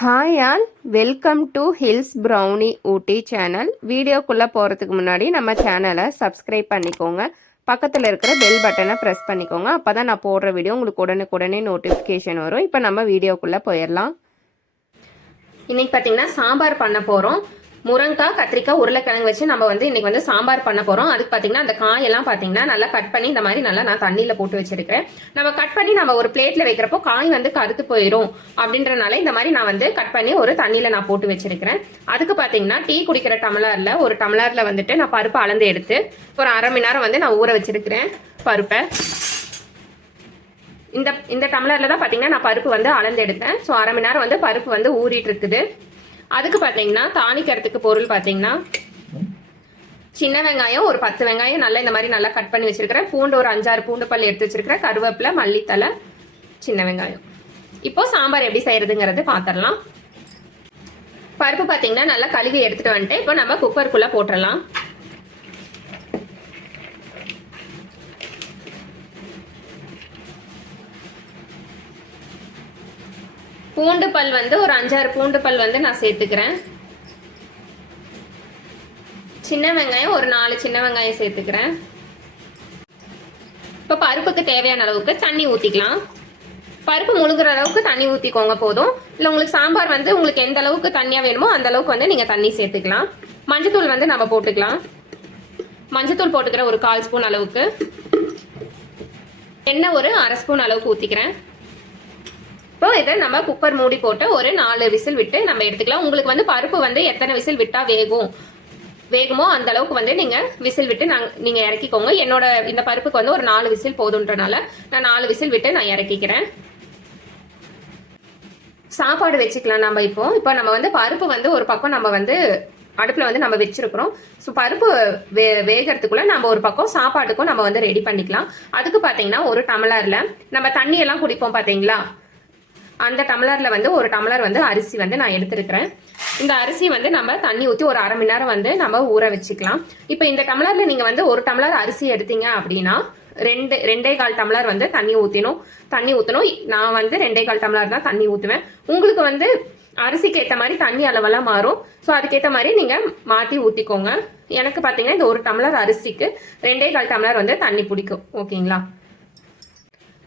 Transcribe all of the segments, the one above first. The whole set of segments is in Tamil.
Hi all welcome to hills brownie Ooty channel வீடியோக்குள்ளே போகிறதுக்கு முன்னாடி நம்ம சேனலை சப்ஸ்கிரைப் பண்ணிக்கோங்க. பக்கத்தில் இருக்கிற பெல் பட்டனை ப்ரெஸ் பண்ணிக்கோங்க. அப்போ தான் நான் போடுற வீடியோ உங்களுக்கு உடனுக்குடனே நோட்டிஃபிகேஷன் வரும். இப்போ நம்ம வீடியோக்குள்ளே போயிடலாம். இன்றைக்கி பார்த்தீங்கன்னா சாம்பார் பண்ண போகிறோம் முருங்காய் கத்திரிக்காய் உருளைக்கிழங்கு வச்சு நம்ம வந்து இன்னைக்கு வந்து சாம்பார் பண்ண போகிறோம் அதுக்கு பார்த்தீங்கன்னா அந்த காயெல்லாம் பார்த்தீங்கன்னா நல்லா கட் பண்ணி இந்த மாதிரி நல்லா நான் தண்ணியில் போட்டு வச்சிருக்கிறேன். நம்ம கட் பண்ணி நம்ம ஒரு பிளேட்டில் வைக்கிறப்போ காய் வந்து கருத்து போயிடும் அப்படின்றனால இந்த மாதிரி நான் வந்து கட் பண்ணி ஒரு தண்ணியில் நான் போட்டு வச்சிருக்கிறேன். அதுக்கு பார்த்தீங்கன்னா டீ குடிக்கிற டம்ளரில் ஒரு டம்ளரில் வந்துட்டு நான் பருப்பு அளந்து எடுத்து ஒரு அரை மணி நேரம் வந்து நான் ஊற வச்சிருக்கிறேன் பருப்பை. இந்த இந்த டம்ளரில் தான் பார்த்தீங்கன்னா நான் பருப்பு வந்து அளந்து எடுத்தேன். ஸோ அரை மணி நேரம் வந்து பருப்பு வந்து ஊறிட்டு இருக்குது. அதுக்கு பார்த்தீங்கன்னா தாளிக்கிறதுக்கு பொருள் பார்த்தீங்கன்னா சின்ன வெங்காயம் ஒரு பத்து வெங்காயம் நல்லா இந்த மாதிரி நல்லா கட் பண்ணி வச்சிருக்கிறேன். பூண்டு ஒரு அஞ்சாறு பூண்டு பல் எடுத்து வச்சிருக்கிறேன். கருவேப்பிலை மல்லித்தலை சின்ன வெங்காயம். இப்போ சாம்பார் எப்படி செய்யறதுங்கிறது பார்த்துடலாம் பருப்பு பார்த்தீங்கன்னா நல்லா கழுவி எடுத்துட்டு வந்துட்டு இப்போ நம்ம குக்கருக்குள்ளே போட்டுடலாம் பூண்டு பல் வந்து ஒரு அஞ்சாறு பூண்டு பல் வந்து நான் சேர்த்துக்கிறேன். சின்ன வெங்காயம் ஒரு நாலு சின்ன வெங்காயம் சேர்த்துக்கிறேன். இப்போ பருப்புக்கு தேவையான அளவுக்கு தண்ணி ஊற்றிக்கலாம் பருப்பு முழுங்குற அளவுக்கு தண்ணி ஊற்றிக்கோங்க போதும். இல்லை உங்களுக்கு சாம்பார் வந்து உங்களுக்கு எந்த அளவுக்கு தண்ணியாக வேணுமோ அந்த அளவுக்கு வந்து நீங்கள் தண்ணி சேர்த்துக்கலாம். மஞ்சத்தூள் வந்து நம்ம போட்டுக்கலாம். மஞ்சத்தூள் போட்டுக்கிற ஒரு கால் ஸ்பூன் அளவுக்கு. எண்ணெய் ஒரு அரை ஸ்பூன் அளவுக்கு ஊற்றிக்கிறேன் இப்போ இதை நம்ம குக்கர் மூடி போட்டு ஒரு நாலு விசில் விட்டு நம்ம எடுத்துக்கலாம். உங்களுக்கு வந்து பருப்பு வந்து எத்தனை விசில் விட்டா வேகும்? வேகமோ அந்த அளவுக்கு வந்து நீங்க விசில் விட்டு நாங்க நீங்க இறக்கிக்கோங்க. என்னோட இந்த பருப்புக்கு வந்து ஒரு நாலு விசில் போதுன்றனால நான் நாலு விசில் விட்டு நான் இறக்கிக்கிறேன். சாப்பாடு வச்சுக்கலாம் நம்ம இப்போ. இப்போ நம்ம வந்து பருப்பு வந்து ஒரு பக்கம் நம்ம வந்து அடுப்பில் வந்து நம்ம வச்சிருக்கிறோம். ஸோ பருப்பு வே வேகிறதுக்குள்ள நம்ம ஒரு பக்கம் சாப்பாட்டுக்கும் நம்ம வந்து ரெடி பண்ணிக்கலாம். அதுக்கு பார்த்தீங்கன்னா ஒரு டம்ளரில் நம்ம தண்ணியெல்லாம் குடிப்போம் பார்த்தீங்களா அந்த டம்ளரில் வந்து ஒரு டம்ளர் வந்து அரிசி வந்து நான் எடுத்துருக்கிறேன். இந்த அரிசி வந்து நம்ம தண்ணி ஊற்றி ஒரு அரை மணி நேரம் வந்து நம்ம ஊற வச்சுக்கலாம். இப்போ இந்த டம்ளரில் நீங்கள் வந்து ஒரு டம்ளர் அரிசி எடுத்தீங்க அப்படின்னா ரெண்டு ரெண்டே கால் டம்ளர் வந்து தண்ணி ஊற்றணும் தண்ணி ஊற்றணும் நான் வந்து ரெண்டே கால் டம்ளர் தான் தண்ணி ஊற்றுவேன் உங்களுக்கு வந்து அரிசிக்கு ஏற்ற மாதிரி தண்ணி அளவெல்லாம் மாறும். ஸோ அதுக்கேற்ற மாதிரி நீங்கள் மாற்றி ஊற்றிக்கோங்க எனக்கு பார்த்தீங்கன்னா இந்த ஒரு டம்ளர் அரிசிக்கு ரெண்டே கால் டம்ளர் வந்து தண்ணி பிடிக்கும். ஓகேங்களா?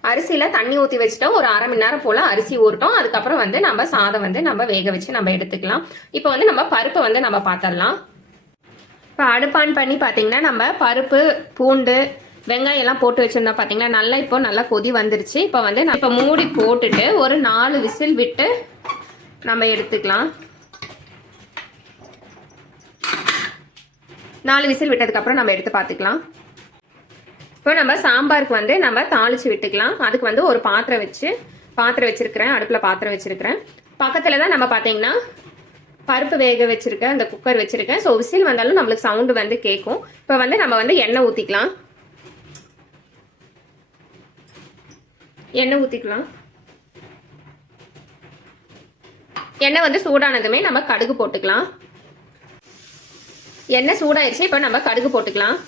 அரிசியில் தண்ணி ஊற்றி வச்சுட்டோம். ஒரு அரை மணி நேரம் போல் அரிசி ஊறட்டும். அதுக்கப்புறம் வந்து நம்ம சாதம் வந்து நம்ம வேக வச்சு நம்ம எடுத்துக்கலாம். இப்போ வந்து நம்ம பருப்பை வந்து நம்ம பார்த்துடலாம் இப்போ அடுப்பான் பண்ணி பார்த்தீங்கன்னா நம்ம பருப்பு பூண்டு வெங்காயம் எல்லாம் போட்டு வச்சுருந்தோம் பார்த்தீங்களா நல்லா இப்போ நல்லா கொதி வந்துருச்சு. இப்போ வந்து இப்போ மூடி போட்டுட்டு ஒரு நாலு விசில் விட்டு நம்ம எடுத்துக்கலாம். நாலு விசில் விட்டதுக்கப்புறம் நம்ம எடுத்து பார்த்துக்கலாம் இப்போ நம்ம சாம்பாருக்கு வந்து நம்ம தாளிச்சு விட்டுக்கலாம். அதுக்கு வந்து ஒரு பாத்திரம் வச்சு பாத்திரம் வச்சிருக்கிறேன். அடுப்பில் பாத்திரம் வச்சிருக்கிறேன். பக்கத்தில் தான் நம்ம பார்த்தீங்கன்னா பருப்பு வேக வச்சிருக்கேன் அந்த குக்கர் வச்சிருக்கேன். ஸோ விசில் வந்தாலும் நம்மளுக்கு சவுண்டு வந்து கேட்கும் இப்போ வந்து நம்ம வந்து எண்ணெய் ஊற்றிக்கலாம் எண்ணெய் ஊற்றிக்கலாம் எண்ணெய் வந்து சூடானதுமே நம்ம கடுகு போட்டுக்கலாம். எண்ணெய் சூடாயிருச்சு இப்போ நம்ம கடுகு போட்டுக்கலாம்.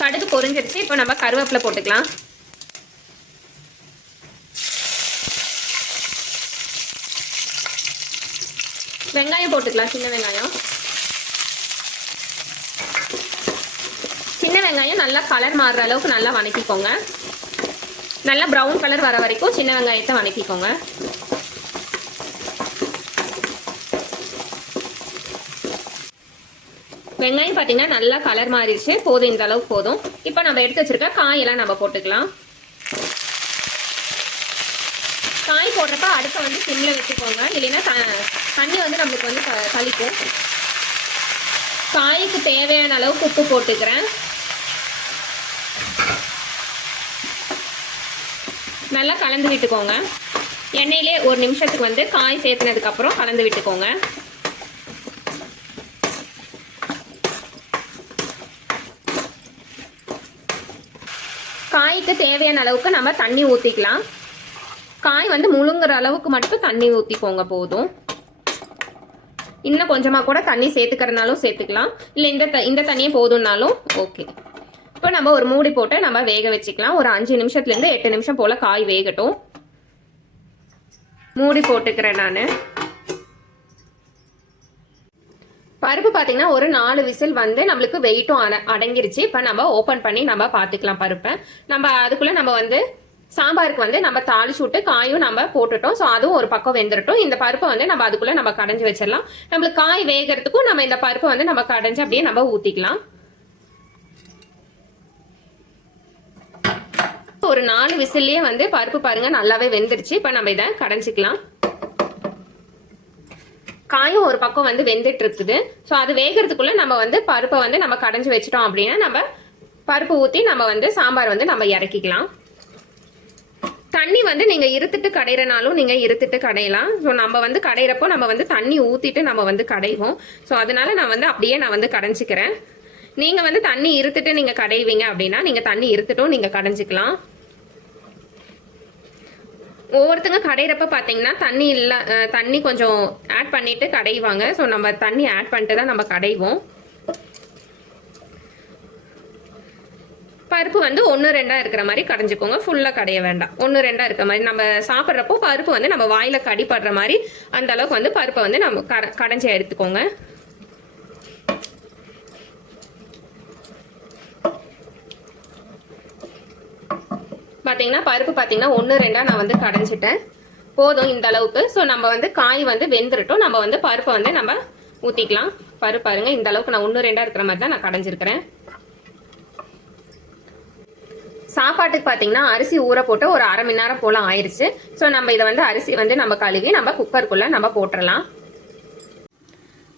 கடுகு பொரிஞ்சிருச்சு. இப்போ நம்ம கருவேப்பிலை போட்டுக்கலாம். வெங்காயம் போட்டுக்கலாம். சின்ன வெங்காயம். சின்ன வெங்காயம் நல்லா கலர் மாறுற அளவுக்கு நல்லா வணக்கிக்கோங்க. நல்லா ப்ரௌன் கலர் வர வரைக்கும் சின்ன வெங்காயத்தை வணக்கிக்கோங்க. வெங்காயம் பார்த்தீங்கன்னா நல்லா கலர் மாறிடுச்சு. போதும் இந்த அளவுக்கு போதும். இப்போ நம்ம எடுத்து வச்சிருக்க காயெல்லாம் நம்ம போட்டுக்கலாம். காய் போடுறப்ப அடுப்பை வந்து சிம்மில் வச்சுக்கோங்க. இல்லைன்னா த- தண்ணி வந்து நம்மளுக்கு வந்து க- கழிக்கும் காய்க்கு தேவையான அளவுக்கு உப்பு போட்டுக்கிறேன். நல்லா கலந்து விட்டுக்கோங்க. எண்ணெயிலே ஒரு நிமிஷத்துக்கு வந்து காய் சேர்த்துனதுக்கப்புறம் கலந்து விட்டுக்கோங்க. காய்க்கு தேவையான அளவுக்கு நம்ம தண்ணி ஊற்றிக்கலாம் காய் வந்து முழுங்குற அளவுக்கு மட்டும் தண்ணி ஊற்றிக்கோங்க போதும். இன்னும் கொஞ்சமாக கூட தண்ணி சேர்த்துக்கிறனாலும் சேர்த்துக்கலாம். இல்லை இந்த த இந்த தண்ணியே போதும்னாலும் ஓகே. இப்போ நம்ம ஒரு மூடி போட்டு நம்ம வேக வச்சுக்கலாம். ஒரு அஞ்சு நிமிஷத்துலேருந்து எட்டு நிமிஷம் போல் காய் வேகட்டும். மூடி போட்டுக்கிறேன் நான். பருப்பு பார்த்தீங்கன்னா ஒரு நாலு விசில் வந்து நம்மளுக்கு வெயிட்டும் அட அடங்கிருச்சு. இப்போ நம்ம ஓப்பன் பண்ணி நம்ம பார்த்துக்கலாம் பருப்பை. நம்ம அதுக்குள்ளே நம்ம வந்து சாம்பாருக்கு வந்து நம்ம தாளிச்சு விட்டு காயும் நம்ம போட்டுட்டோம். ஸோ அதுவும் ஒரு பக்கம் வெந்துட்டோம் இந்த பருப்பை வந்து நம்ம அதுக்குள்ளே நம்ம கடைஞ்சி வச்சிடலாம். நம்மளுக்கு காய் வேகிறதுக்கும் நம்ம இந்த பருப்பை வந்து நம்ம கடைஞ்சி அப்படியே நம்ம ஊற்றிக்கலாம் ஒரு நாலு விசில்லையே வந்து பருப்பு பாருங்க நல்லாவே வெந்துருச்சு. இப்போ நம்ம இதை கடைஞ்சிக்கலாம். காயும் ஒரு பக்கம் வந்து வெந்துட்டு இருக்குது ஸோ அது வேகிறதுக்குள்ள நம்ம வந்து பருப்பை வந்து நம்ம கடைஞ்சி வச்சிட்டோம் அப்படின்னா நம்ம பருப்பு ஊற்றி நம்ம வந்து சாம்பார் வந்து நம்ம இறக்கிக்கலாம். தண்ணி வந்து நீங்கள் இருத்துட்டு கடையிறனாலும் நீங்கள் இருத்துட்டு கடையலாம். ஸோ நம்ம வந்து கடையிறப்போ நம்ம வந்து தண்ணி ஊற்றிட்டு நம்ம வந்து கடைவோம். ஸோ அதனால நான் வந்து அப்படியே நான் வந்து கடைஞ்சிக்கிறேன். நீங்கள் வந்து தண்ணி இருத்துட்டு நீங்கள் கடைவீங்க அப்படின்னா நீங்கள் தண்ணி இருத்துட்டும் நீங்கள் கடைஞ்சிக்கலாம். ஒவ்வொருத்தங்க கடையிறப்ப பார்த்தீங்கன்னா தண்ணி இல்லை தண்ணி கொஞ்சம் ஆட் பண்ணிட்டு கடைவாங்க. ஸோ நம்ம தண்ணி ஆட் பண்ணிட்டு தான் நம்ம கடைவோம். பருப்பு வந்து ஒன்று ரெண்டாக இருக்கிற மாதிரி கடைஞ்சிக்கோங்க. ஃபுல்லாக கடைய வேண்டாம். ஒன்று ரெண்டாக இருக்கிற மாதிரி. நம்ம சாப்பிட்றப்போ பருப்பு வந்து நம்ம வாயில் கடிப்படுற மாதிரி அந்த அளவுக்கு வந்து பருப்பை வந்து நம்ம கர கடைஞ்சி எடுத்துக்கோங்க. பார்த்தீங்கன்னா பருப்பு பார்த்தீங்கன்னா ஒன்று ரெண்டாக நான் வந்து கடைஞ்சிட்டேன். போதும் இந்த அளவுக்கு. ஸோ நம்ம வந்து காய் வந்து வெந்துருட்டும். நம்ம வந்து பருப்பை வந்து நம்ம ஊற்றிக்கலாம் பருப்பு பாருங்க இந்த அளவுக்கு நான் ஒன்று ரெண்டாக இருக்கிற மாதிரி தான் நான் கடைஞ்சிருக்கிறேன். சாப்பாட்டுக்கு பார்த்தீங்கன்னா அரிசி ஊற போட்டு ஒரு அரை மணி நேரம் போல் ஆயிடுச்சு ஸோ நம்ம இதை வந்து அரிசி வந்து நம்ம கழுவி நம்ம குக்கருக்குள்ளே நம்ம போட்டுடலாம்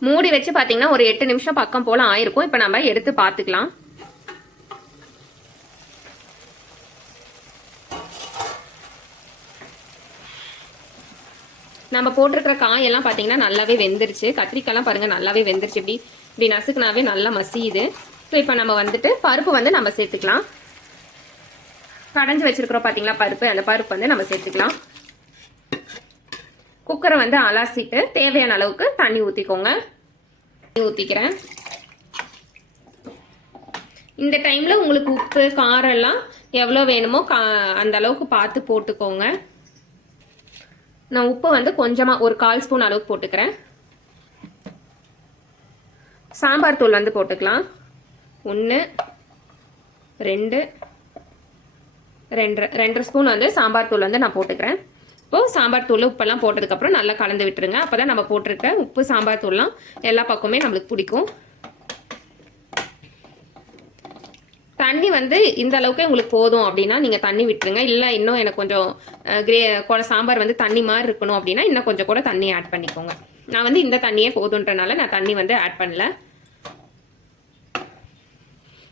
மூடி வச்சு பார்த்தீங்கன்னா ஒரு எட்டு நிமிஷம் பக்கம் போல் ஆயிருக்கும். இப்போ நம்ம எடுத்து பார்த்துக்கலாம். நம்ம போட்டிருக்கிற காயெல்லாம் பார்த்தீங்கன்னா நல்லாவே வெந்துருச்சு. கத்திரிக்காய்லாம் பாருங்கள் நல்லாவே வெந்துருச்சு. இப்படி இப்படி நசுக்குனாவே நல்லா மசியுது. ஸோ இப்போ நம்ம வந்துட்டு பருப்பு வந்து நம்ம சேர்த்துக்கலாம். கடைஞ்சி வச்சிருக்கிறோம் பார்த்தீங்களா பருப்பு? அந்த பருப்பு வந்து நம்ம சேர்த்துக்கலாம். குக்கரை வந்து அலாசிட்டு தேவையான அளவுக்கு தண்ணி ஊற்றிக்கோங்க தண்ணி ஊற்றிக்கிறேன் இந்த டைமில் உங்களுக்கு உப்பு காரம் எல்லாம் எவ்வளோ வேணுமோ கா அந்த அளவுக்கு பார்த்து போட்டுக்கோங்க. நான் உப்பு வந்து கொஞ்சமாக ஒரு கால் ஸ்பூன் அளவுக்கு போட்டுக்கிறேன். சாம்பார் தூள் வந்து போட்டுக்கலாம். ஒன்று ரெண்டு ரெண்டு ரெண்டரை ஸ்பூன் வந்து சாம்பார் தூள் வந்து நான் போட்டுக்கிறேன். இப்போது சாம்பார் தூள் உப்பெல்லாம் போட்டதுக்கப்புறம் நல்லா கலந்து விட்டுருங்க. அப்போ தான் நம்ம போட்டிருக்க உப்பு சாம்பார் தூள்லாம் எல்லா பக்கமே நம்மளுக்கு பிடிக்கும். தண்ணி வந்து இந்த அளவுக்கு உங்களுக்கு போதும் அப்படின்னா நீங்கள் தண்ணி விட்டுருங்க. இல்லை இன்னும் எனக்கு கொஞ்சம் கிரே கொ- சாம்பார் வந்து தண்ணி மாதிரி இருக்கணும் அப்படின்னா இன்னும் கொஞ்சம் கூட தண்ணி ஆட் பண்ணிக்கோங்க. நான் வந்து இந்த தண்ணியே போதுன்றனால நான் தண்ணி வந்து ஆட் பண்ணல.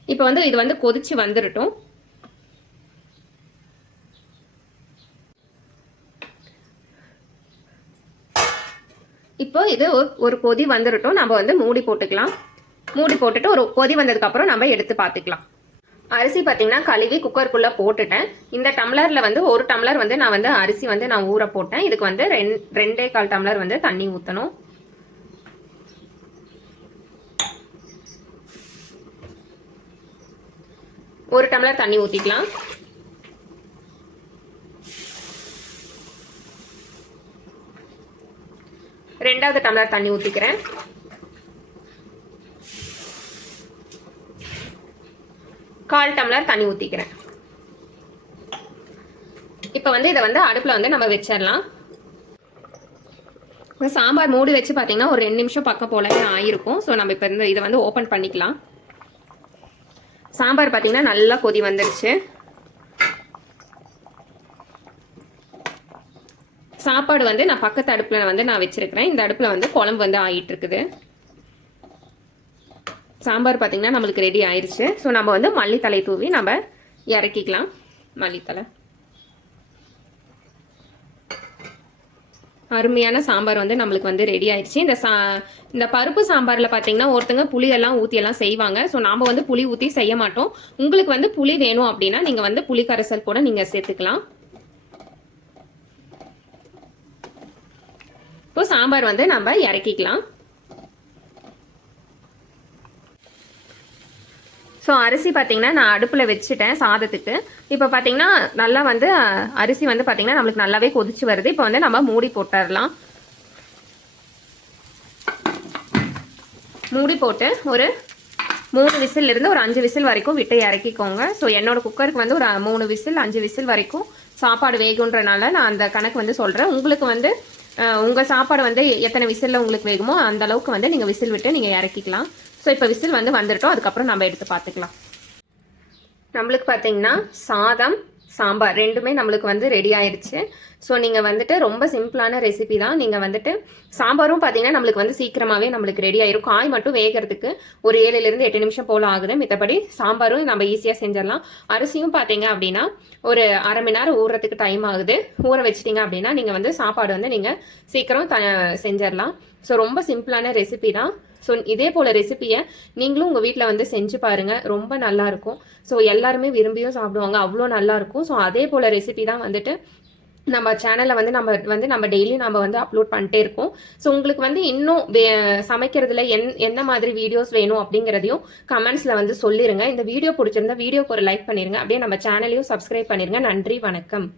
இப்போ வந்து இது வந்து கொதிச்சு வந்துடட்டும் இப்போ இது ஒரு- ஒரு கொதி வந்துடட்டும் நம்ம வந்து மூடி போட்டுக்கலாம். மூடி போட்டுட்டு ஒரு கொதி வந்ததுக்கப்புறம் நம்ம எடுத்து பார்த்துக்கலாம். அரிசி பார்த்தீங்கன்னா கழுவி குக்கருக்குள்ளே போட்டுட்டேன். இந்த டம்ளரில் வந்து ஒரு டம்ளர் வந்து நான் வந்து அரிசி வந்து நான் ஊற போட்டேன். இதுக்கு வந்து ரெண் ரெண்டே கால் டம்ளர் வந்து தண்ணி ஊற்றணும் ஒரு டம்ளர் தண்ணி ஊற்றிக்கலாம் ரெண்டாவது டம்ளர் தண்ணி ஊற்றிக்கிறேன் கால் டம்ளர் தண்ணி ஊற்றிக்கிறேன் இப்போ வந்து இதை வந்து அடுப்பில் வந்து நம்ம வச்சிடலாம். இப்போ சாம்பார் மூடி வச்சு பார்த்தீங்கன்னா ஒரு ரெண்டு நிமிஷம் பக்கம் போலவே ஆகிருக்கும் ஸோ நம்ம இப்போ இந்த இதை வந்து ஓப்பன் பண்ணிக்கலாம். சாம்பார் பார்த்தீங்கன்னா நல்லா கொதி வந்துருச்சு. சாப்பாடு வந்து நான் பக்கத்து அடுப்பில் வந்து நான் வச்சுருக்கிறேன். இந்த அடுப்பில் வந்து குழம்பு வந்து ஆகிட்டு இருக்குது. சாம்பார் பார்த்தீங்கன்னா நம்மளுக்கு ரெடி ஆயிடுச்சு ஸோ நம்ம வந்து மல்லித்தலை தூவி நம்ம இறக்கிக்கலாம். மல்லித்தலை. அருமையான சாம்பார் வந்து நம்மளுக்கு வந்து ரெடி ஆயிடுச்சு இந்த சா இந்த பருப்பு சாம்பாரில் பார்த்தீங்கன்னா ஒருத்தங்க புளியெல்லாம் ஊற்றியெல்லாம் செய்வாங்க. ஸோ நாம் வந்து புளி ஊற்றி செய்ய மாட்டோம். உங்களுக்கு வந்து புளி வேணும் அப்படின்னா நீங்கள் வந்து புளி கரைசல் கூட நீங்கள் சேர்த்துக்கலாம். இப்போ சாம்பார் வந்து நம்ம இறக்கிக்கலாம். ஸோ அரிசி பார்த்தீங்கன்னா நான் அடுப்பில் வச்சுட்டேன் சாதத்துக்கு. இப்போ பார்த்தீங்கன்னா நல்லா வந்து அரிசி வந்து பார்த்தீங்கன்னா நம்மளுக்கு நல்லாவே கொதிச்சு வருது. இப்போ வந்து நம்ம மூடி போட்டுடலாம். மூடி போட்டு ஒரு மூணு விசில் இருந்து ஒரு அஞ்சு விசில் வரைக்கும் விட்டு இறக்கிக்கோங்க. ஸோ என்னோட குக்கருக்கு வந்து ஒரு மூணு விசில் அஞ்சு விசில் வரைக்கும் சாப்பாடு வேகுன்றனால நான் அந்த கணக்கு வந்து சொல்கிறேன் உங்களுக்கு வந்து உங்கள் சாப்பாடு வந்து எத்தனை விசிலில் உங்களுக்கு வேகுமோ அந்த அளவுக்கு வந்து நீங்கள் விசில் விட்டு நீங்கள் இறக்கிக்கலாம். ஸோ இப்போ விசில் வந்து வந்துட்டோம் அதுக்கப்புறம் நம்ம எடுத்து பார்த்துக்கலாம். நம்மளுக்கு பார்த்தீங்கன்னா சாதம் சாம்பார் ரெண்டுமே நம்மளுக்கு வந்து ரெடி ஆயிடுச்சு ஸோ நீங்கள் வந்துட்டு ரொம்ப சிம்பிளான ரெசிபி தான். நீங்கள் வந்துட்டு சாம்பாரும் பார்த்தீங்கன்னா நம்மளுக்கு வந்து சீக்கிரமாகவே நம்மளுக்கு ரெடி ஆயிரும். காய் மட்டும் வேகிறதுக்கு ஒரு ஏழுலேருந்து எட்டு நிமிஷம் போல் ஆகுது. மித்தபடி சாம்பாரும் நம்ம ஈஸியாக செஞ்சிடலாம். அரிசியும் பார்த்தீங்க அப்படின்னா ஒரு அரை மணி நேரம் ஊறுறதுக்கு டைம் ஆகுது. ஊற வச்சிட்டிங்க அப்படின்னா நீங்கள் வந்து சாப்பாடு வந்து நீங்கள் சீக்கிரம் த செஞ்சிடலாம். ஸோ ரொம்ப சிம்பிளான ரெசிபி தான். ஸோ இதே போல் ரெசிபியை நீங்களும் உங்கள் வீட்டில் வந்து செஞ்சு பாருங்கள் ரொம்ப நல்லாயிருக்கும் ஸோ எல்லாருமே விரும்பியும் சாப்பிடுவாங்க. அவ்வளோ நல்லாயிருக்கும் ஸோ அதே போல் ரெசிபி தான் வந்துட்டு நம்ம சேனலில் வந்து நம்ம வந்து நம்ம டெய்லியும் நம்ம வந்து அப்லோட் பண்ணிட்டே இருக்கோம். ஸோ உங்களுக்கு வந்து இன்னும் வே- சமைக்கிறதுல என் என்ன மாதிரி வீடியோஸ் வேணும் அப்படிங்கிறதையும் கமெண்ட்ஸில் வந்து சொல்லிருங்க. இந்த வீடியோ பிடிச்சிருந்தா வீடியோக்கு ஒரு லைக் பண்ணிடுங்க அப்படியே நம்ம சேனலையும் சப்ஸ்கிரைப் பண்ணிருங்க. நன்றி வணக்கம்.